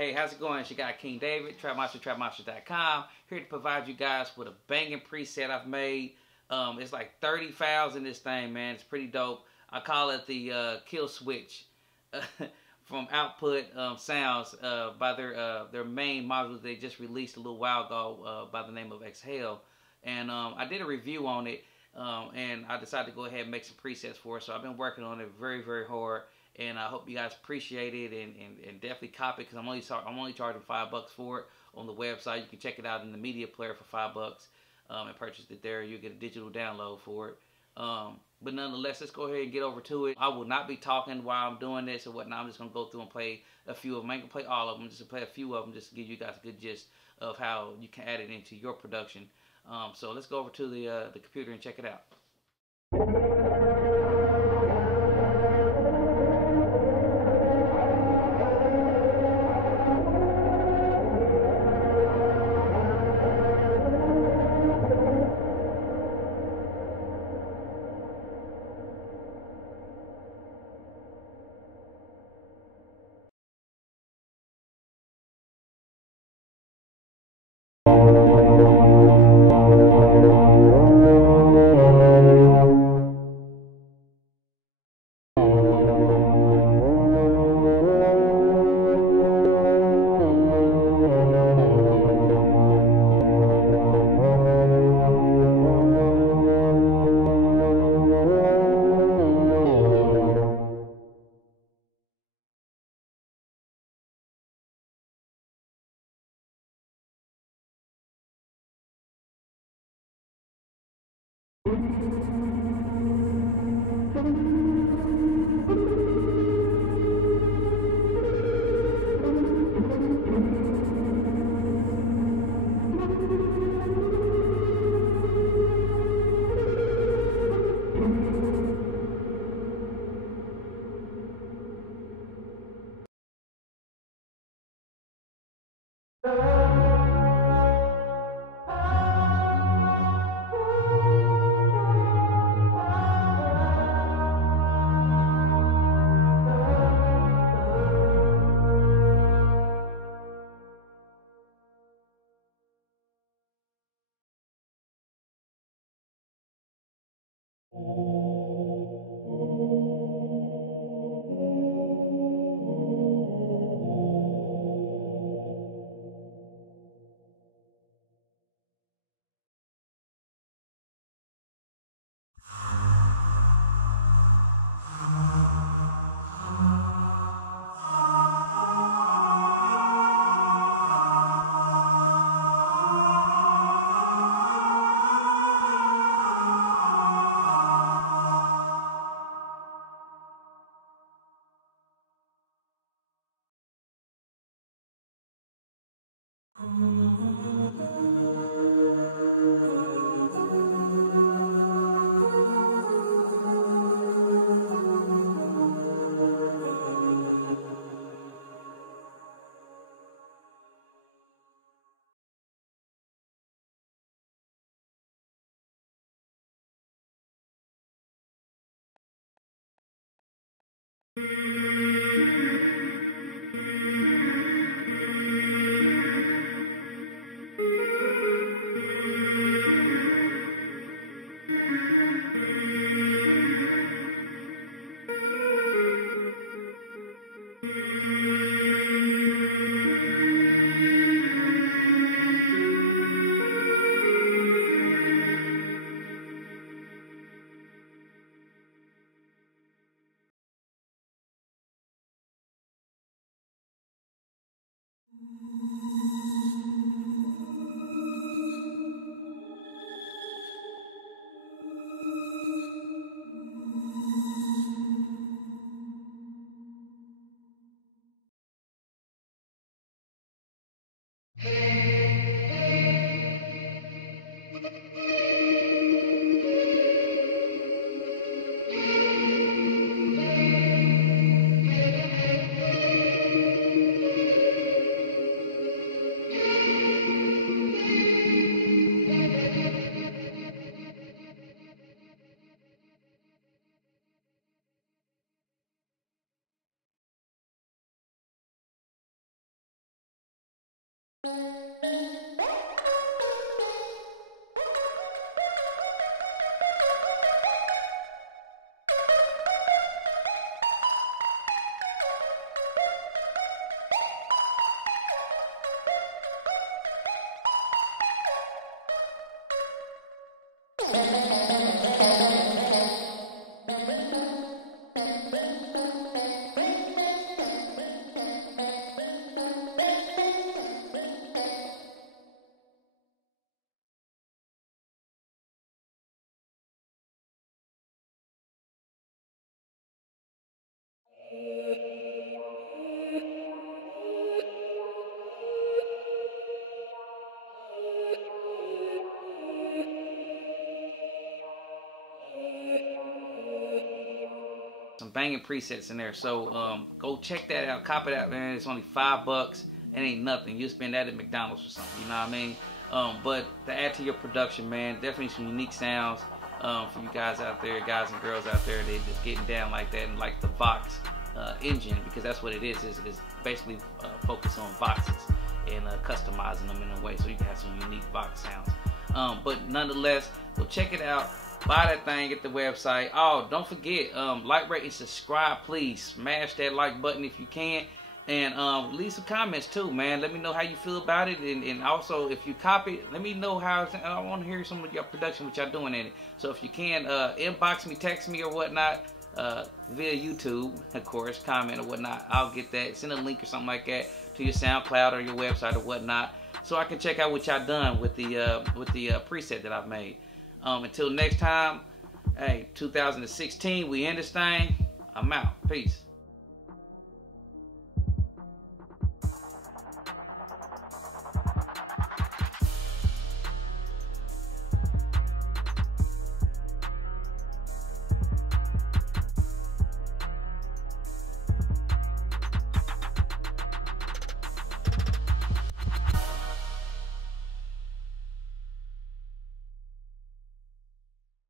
Hey, how's it going? It's your guy King David, TrapMonster.com, here to provide you guys with a banging preset I've made. It's like 30 files in this thing, man. It's pretty dope. I call it the Kill Switch from Output Sounds by their main module they just released a little while ago by the name of Exhale. And I did a review on it, and I decided to go ahead and make some presets for it. So I've been working on it very, very hard. And I hope you guys appreciate it and definitely copy it, because I'm only charging $5 for it on the website. You can check it out in the media player for $5 and purchase it there. You'll get a digital download for it. But nonetheless, let's go ahead and get over to it. I will not be talking while I'm doing this or whatnot. I'm just going to go through and play a few of them. I ain't going to play all of them, just to play a few of them, just to give you guys a good gist of how you can add it into your production. So let's go over to the computer and check it out. Some banging presets in there, so go check that out, copy that, man. It's only $5. It ain't nothing. You spend that at McDonald's or something, you know what I mean? But to add to your production, man, definitely some unique sounds for you guys out there, guys and girls out there that just getting down like that and like the Vox engine, because that's what it is. It's basically focused on Voxes and customizing them in a way so you can have some unique Vox sounds. But nonetheless, go check it out. Buy that thing at the website. Oh, don't forget, like, rate, and subscribe, please. Smash that like button if you can. And leave some comments too, man. Let me know how you feel about it. And also, if you copy it, let me know how. I want to hear some of your production, what y'all doing in it. So if you can, inbox me, text me, or whatnot, via YouTube, of course, comment or whatnot. I'll get that. Send a link or something like that to your SoundCloud or your website or whatnot, so I can check out what y'all done with the preset that I've made. Until next time, hey, 2016, we in this thing. I'm out. Peace.